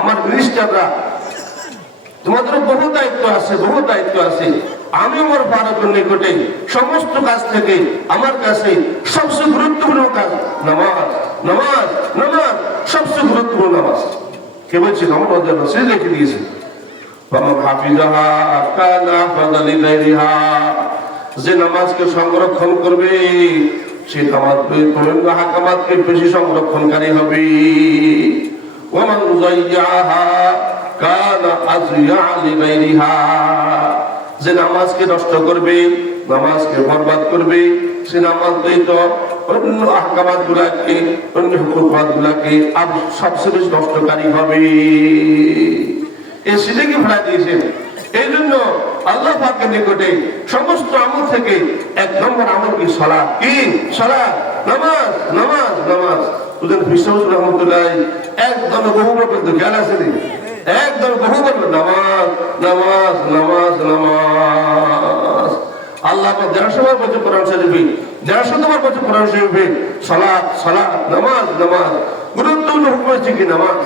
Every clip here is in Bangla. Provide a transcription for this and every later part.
আমার মিনিস্টাররা তোমাদের বহু দায়িত্ব আছে, বহু দায়িত্ব আছে। আমি আমার ভারতের নিকটে সমস্ত কাজ থেকে আমার কাছে সবচেয়ে গুরুত্বপূর্ণ কাজ, নামাজ নামাজ নামাজ, সবচেয়ে গুরুত্বপূর্ণ নামাজ। কে বলছি? নমাজের ওদের রসিদ লিখে দিয়েছে। যে নামাজকে সংরক্ষণ করবে, সে নামাজ হাকামাতকে বেশি সংরক্ষণকারী হবে। ওমান যাইয়াহা কানা আযইয়া লিগাইরিহা যে নামাজকে নষ্ট করবে, নামাজকে বরবাদ করবে, সে নামাজ অন্য আহকামাত গুলাকে অন্য হুকুমাত গুলাকে সবচেয়ে বেশি নষ্টকারী হবে। এই সিলেকে দিয়েছেন। এই জন্য আল্লাহ পাকের নিকটে সমস্ত আমল থেকে এক নম্বর আমল কি? সলা কি? সলা নামাজ নামাজ নামাজ। তোদের বিশ্বাস রহমতুল্লাহ, একদম বহু বলতো খেয়াল আছে নি একদম বহু বলতো নামাজ নামাজ নামাজ নামাজ। আল্লাহ আপনার দেড়শো বার বছর কোরআন শরীফে দেড়শো তোমার বছর কোরআন শরীফে সলাৎ সলাৎ নামাজ নামাজ, গুরুত্বপূর্ণ হুকুম হচ্ছে কি নামাজ?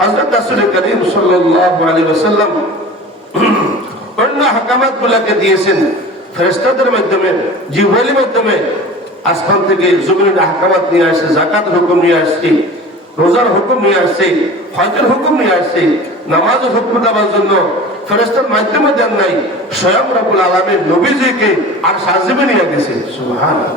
হযরত রাসূল করিম সাল্লাল্লাহু আলাইহি ওয়াসাল্লাম অন্য হাকামাত গুলাকে দিয়েছেন, ফেরেশতাদের মাধ্যমে, জিবরাইলের মাধ্যমে আসমান থেকে জমিনের হাকামাত নিয়ে আসছে যাকাত হুকুম নিয়ে আসছে, রোজার হুকুম নিয়ে আসছে হজের হুকুম নিয়ে আসছে, নামাজের হুকুম দেওয়ার জন্য ফেরেশতার মাধ্যমে দেন নাই, স্বয়ং রাব্বুল আলামিন নবীজিকে আর সাজিবে নিয়ে গেছে। সুবহানাল্লাহ।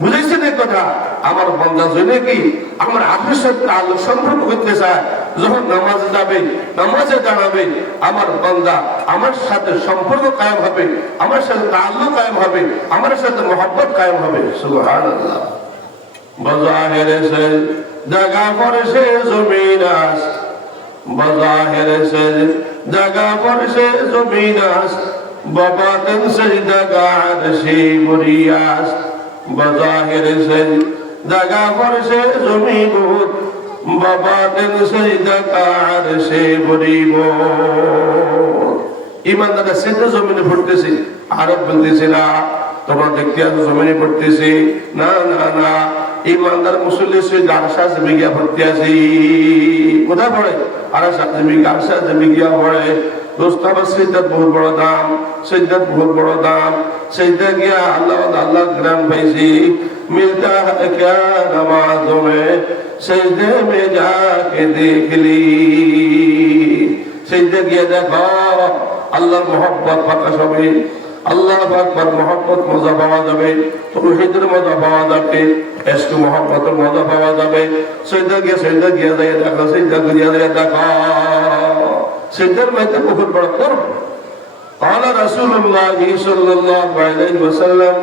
বুঝেছেন এই কথা? আমার বন্ধা জেনে কি? আমার আপনার সাথে আলো সম্পর্ক করতে চায় যখন নামাজে যাবে, নামাজে দাঁড়াবে, আমার বন্দা আমার সাথে সম্পর্ক কায়েম হবে, আমার সাথে তাল্লু কায়েম হবে, আমার সাথে মোহাব্বত কায়েম হবে। জমিন আস। জমিন আস। বাবা তেন সে জায়গা আর সে মরিয়াস বাজাহের সে জায়গা পরে সে জমি বহুত বাবাদের সহিদা কার সে বলিব? ইমানদারা সেটা জমিনে পড়তেছি, আরব বলতেছি না তোমরা দেখতে আছো জমিনে পড়তেছি। না না না, ইমানদার মুসল্লি সহিদ আরশা জমি গিয়া পড়তে আসি কোথায় পড়ে? আরশা জমি আরশা জমি গিয়া পড়ে। দোস্ত, আমার সিদ্ধাত বহুত বড় দাম সিদ্ধাত বহুত বড় দাম। সিদ্ধা গিয়া আল্লাহ আল্লাহ গ্রাম পাইছি। মিলতা কে নামাজ सजदे में जाके देख ली সজদে গিয়ে দেখো আল্লাহর মহব্বত প্রকাশ হবে আল্লাহ আকবার মহব্বত মজা পাওয়া যাবে তৌহিদের মজা পাওয়া যাবে এসকে মহব্বতের মজা পাওয়া যাবে সজদা গিয়ে সজদা গিয়ে যায় দেখো সজদা গিয়ে যায় দেখো সজদার মধ্যে বহুত বড় করব قال رسول الله صلى الله عليه وسلم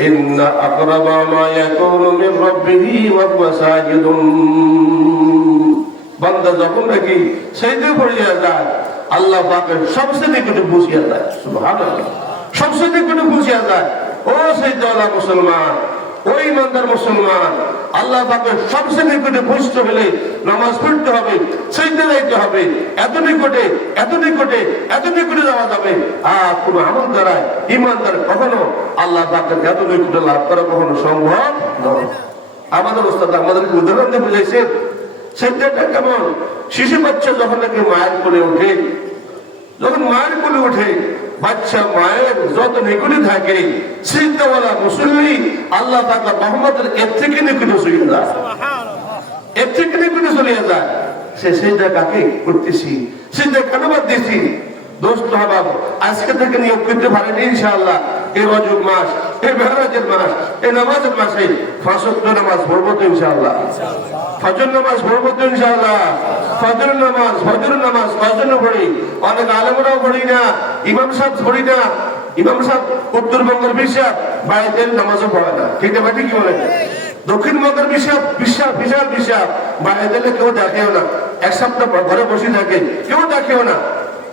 إن أقرب ما يكون من ربه وهو ساجد বান্দা যখন নাকি সেইতে পড়িয়া যায় আল্লাহ পাকের সবচেয়ে নিকটে বুঝিয়া যায় সুবহানাল্লাহ সবচেয়ে নিকটে বুঝিয়া যায় ও সেই দলা মুসলমান ওই ইমানদার মুসলমান আল্লাহ পাকের সবচেয়ে নিকটে বুঝতে হলে নামাজ পড়তে হবে সেইতে যাইতে হবে। এত নিকটে এত নিকটে এত নিকটে যাওয়া যাবে। আর কোন আমল দ্বারা ইমানদার কখনো আল্লাহ পাকের এত নিকটে লাভ করা কখনো সম্ভব নয়। আমাদের ওস্তাদ আমাদেরকে উদাহরণ দিয়ে বুঝাইছে সেটাটা কেমন? শিশু বাচ্চা যখন নাকি মায়ের কোলে ওঠে, যখন মায়ের কোলে ওঠে বাচ্চা মায়ের যত নিকুটি থাকে। সিদ্ধওয়ালা মুসল্লি আল্লাহ তাকা মোহাম্মদের এর থেকে নিকটে চলে যায়। এর থেকে নিকটে চলে যায়। সে সেটা কাকে করতেছি? সেটা কেন বাদ দিছি? দোস্ত হবাব আজকে থেকে নিয়োগ করতে পারেনি ইনশাআল্লাহ। এই রজব মাস মেহরাজের মাস নামাজের মাসে নামাজ তো ফজর নামাজ তো ফজর নামাজ ফজর নামাজ পড়ি? অনেক আলমরাও পড়ি না, ইমাম সাহেব পড়ি না। ইমাম সাহেব উত্তরবঙ্গের বিশ্বাস বাড়িতে নামাজও পড়ে না। ঠিক কি বলেন। দক্ষিণবঙ্গের বিশ্বাস বিশ্বাস বিশাল বিশ্বাস। বাইরে কেউ দেখেও না। এক সপ্তাহ ঘরে বসে থাকে, কেউ দেখেও না।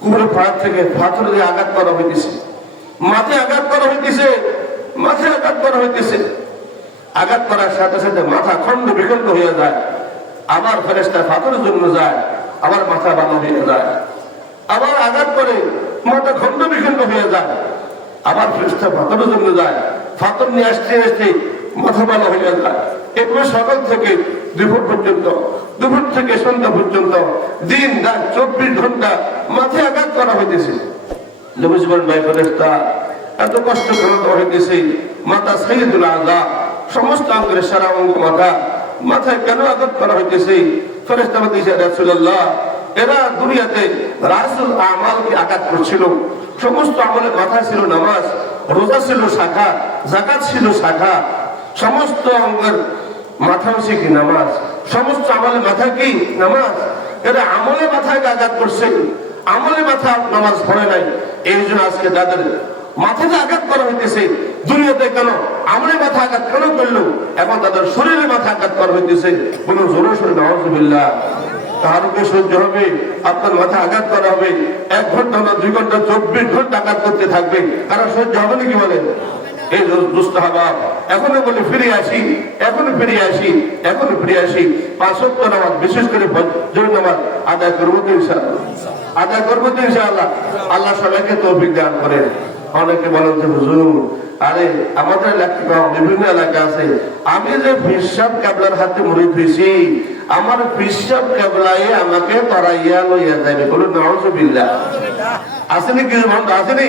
কুফের পাহাড় থেকে পাথর দিয়ে আঘাত করা হইতেছে? মাথায় আঘাত করা হইতেছে মাথায় আঘাত করা হইতেছে। আঘাত করার সাথে সাথে মাথা খন্ড বিখণ্ড হয়ে যায়। আবার ফেরেস্তা পাথরের জন্য যায় আবার মাথা ভালো হয়ে যায়। আবার আঘাত করে মাথা খন্ড বিখণ্ড হয়ে যায়। আবার ফেরেস্তা পাথরের জন্য যায়। পাথর নিয়ে আসতে আসতে মাথা ভালো হয়ে যায়। এগুলো সকাল থেকে দুপুর পর্যন্ত, দুপুর থেকে সন্ধ্যা পর্যন্ত, দিন, রাত, চব্বিশ ঘণ্টা মাথায় আঘাত করা হইতেছে। এত কষ্ট করে সাইদুল আজা সমস্ত অঙ্গের সারা অঙ্গ মাথা মাথায় কেন আঘাত করা এরা দুনিয়াতে রাসুল আমালকে আঘাত করছিল। সমস্ত আমলের মাথা ছিল নামাজ, রোজা ছিল শাখা জাকাত ছিল শাখা সমস্ত অঙ্গের মাথা হচ্ছে কি নামাজ? সমস্ত আমলের মাথা কি নামাজ? এরা আমলে মাথায় আঘাত করছে? আমলে মাথা নামাজ পড়ে নাই। এই জন্য আজকে তাদের মাথাতে আঘাত করা হইতেছে, দুনিয়াতে কেন আমলে মাথা আঘাত কেন করল? এখন তাদের শরীরে মাথা আঘাত করা হইতেছে। কোনো জোরে সরে নওয়াজবিল্লাহ কারোকে সহ্য হবে? আপনার মাথা আঘাত করা হবে। এক ঘণ্টা না দুই ঘণ্টা, চব্বিশ ঘণ্টা আঘাত করতে থাকবে। কারও সহ্য হবে নাকি বলেন? এখনও বলে ফিরে আসি, এখনও ফিরে আসি, এখনও ফিরে আসি। পাঁচত্ব নামাজ, বিশেষ করে আদায় করব আদায় করব আল্লাহ সবাইকে করেন। অনেকে বলেন যে, হুজুর, আরে আমাদের এলাকা, বিভিন্ন এলাকা আছে। আমি যে ফিসাব কাবলার হাতে মরে ধুইছি, আমার ফিসাব কাবলাই আমাকে তরাইয়া লইয়া যাবে বলে নজবিল্লা আসেনি কিছু বন্ধ আসেনি?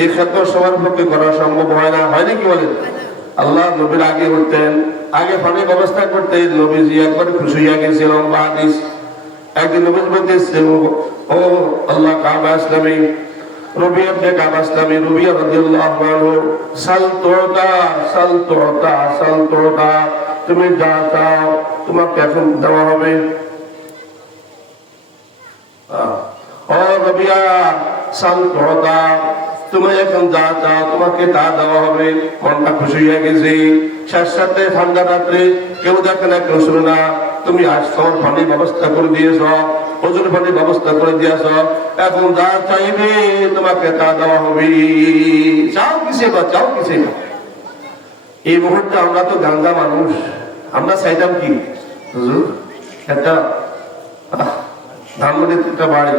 এই খেদমত সবার পক্ষে করা সম্ভব হয় না, হয় নাকি বলেন? আল্লাহ নবীর আগে উঠতেন, আগে পানির ব্যবস্থা করতেন, নবীজি একবার খুশি হয়ে গেছিল হাদিস। একদিন নবীজ বলতেছে, ও আল্লাহ কাবা ইসলামী, রবি তুমি এখন যা চাও তোমাকে তা দেওয়া হবে। মনটা খুশি হয়ে গেছে। শেষ সাথে ঠান্ডা রাত্রে কেউ দেখে না কেউ শুনে না। তুমি আজ তোমার পানির ব্যবস্থা করে দিয়েছ ওজন পানির ব্যবস্থা করে দিয়েছ। এখন যা চাইবে তোমাকে তা দেওয়া হবে। চাও কিসে বা চাও কিসে না এই মুহূর্তে আমরা তো গান্দা মানুষ। আমরা চাইতাম কি? একটা আহ, ধানমন্ডির একটা বাড়ি।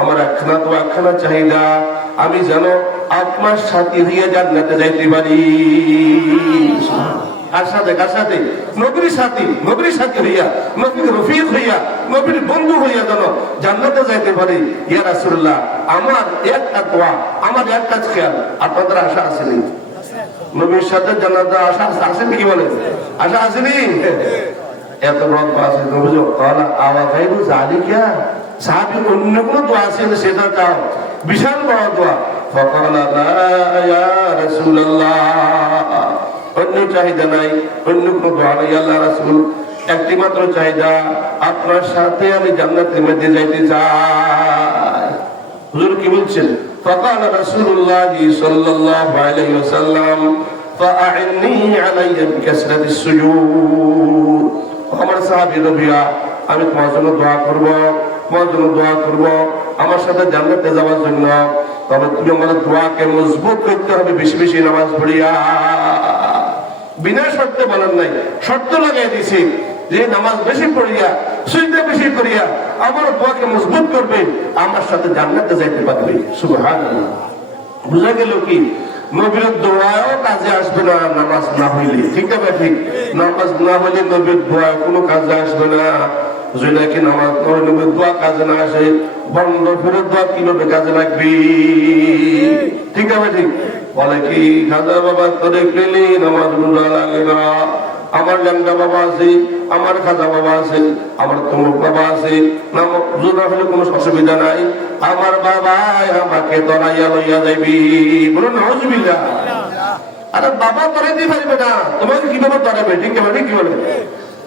আমার একখানা তো একখানা চাহিদা, আমি যেন যাইতে পারি। সাথে হইয়া জান্নাতে যাইতে পারি। আপনাদের আশা নবীর সাথে আশা বলেন? আশা এত বড় দোয়া আছে নবী কলা আওয়া গাইবু জালিকা? সাহাবী অন্য কোন দোয়া আছে সেটা চাও বিশাল বড় দোয়া فقال لا يا رسول الله অন্য চাহিদা নাই অন্য কোনো দোয়া নাই আল্লাহ রাসূল একটি মাত্র চাহিদা আপনার সাথে আমি জান্নাতের মধ্যে যাইতে চাই হুজুর কি বলছেন فقال رسول الله صلى الله عليه وسلم فأعني علي بكسرة السجود আমার সাহাবী রবিয়া আমি তোমার জন্য দোয়া করব তোমার জন্য দোয়া করব। আমার সাথে জান্নাতে যাওয়ার জন্য। তবে তুমি আমার দোয়াকে মজবুত করতে হবে, বেশি বেশি নামাজ পড়িয়া। বিনা শর্তে বলেন নাই, শর্ত লাগাই দিছি যে নামাজ বেশি পড়িয়া সুইতে বেশি করিয়া আমার দোয়াকে মজবুত করবে, আমার সাথে জান্নাতে যাইতে পারবে। সুবহানাল্লাহ। বুঝা গেল কি? নবীর দোয়াও কাজে আসবে না, নামাজ না হইলে। ঠিক আছে ঠিক? নামাজ না হইলে নবীর দোয়া কোনো কাজে আসবে না। যদি কাজে না আসে, বন্ধ ফেরত দোয়া কীভাবে কাজে লাগবে? ঠিক আছে, ঠিক। বলে কি, খাজা বাবা, তোরে পেলে নামাজ রোজা লাগে না। আমার ল্যাংটা বাবা আছে, আমার খাজা বাবা আছে, আমার তমুক বাবা আছে। রোজা হলে কোনো অসুবিধা নাই। আমার বাবা আমাকে তরাইয়া লইয়া যাইবি। বলুন নজবিল্লা আরে বাবা তরাইতে পারবে না। তোমাকে কীভাবে তরাবে ঠিক আছে ঠিক কি বলে?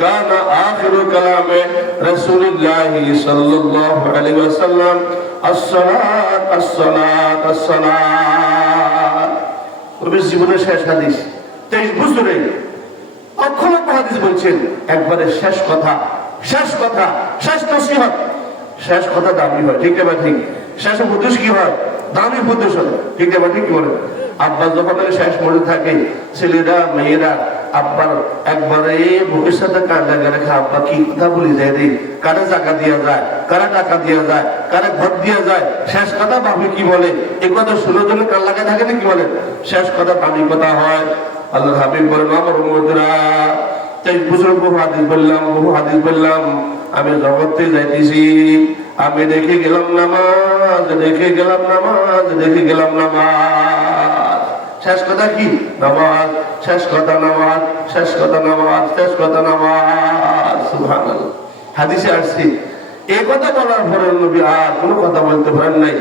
كان اخر كلام رسول الله صلى الله عليه وسلم الصلاه الصلاه الصلاه নবীর জীবনের শেষ হাদিস তেইশ বছরে অক্ষরত হাদিস বলছেন একবারে শেষ কথা শেষ কথা শেষ নসিহত শেষ কথা দামি হয় ঠিক আছে ঠিক শেষ উপদেশ কি হয় দামি উপদেশ হয় ঠিক আছে ঠিক কি বলে আব্বা যখন শেষ মনে থাকে ছেলেরা মেয়েরা আব্বার একবারে ভবিষ্যতে কার জায়গায় রেখে, আব্বা, কি কথা বলি যায় রে কারে টাকা দিয়া যায় কারে টাকা দিয়া যায় কারে ঘর দিয়া যায়, শেষ কথা ভাবি কি বলে? এই কথা শুনে জন্য কার লাগায় থাকে না কি বলে? শেষ কথা দামি কথা হয়। আল্লাহ হাবিব বলেন আমার উম্মতরা তেইশ বছর বহু হাদিস বললাম, বহু হাদিস বললাম, আমি জগতে যাইতেছি, আমি দেখে গেলাম নামাজ, দেখে গেলাম নামাজ, দেখে গেলাম নামাজ। শেষ কথা কি? নামাজ, শেষ কথা নামাজ, শেষ কথা নামাজ, শেষ কথা নামাজ। হাদিসে আসছি, এ কথা বলার পরে নবী আর কোনো কথা বলতে পারেন নাই।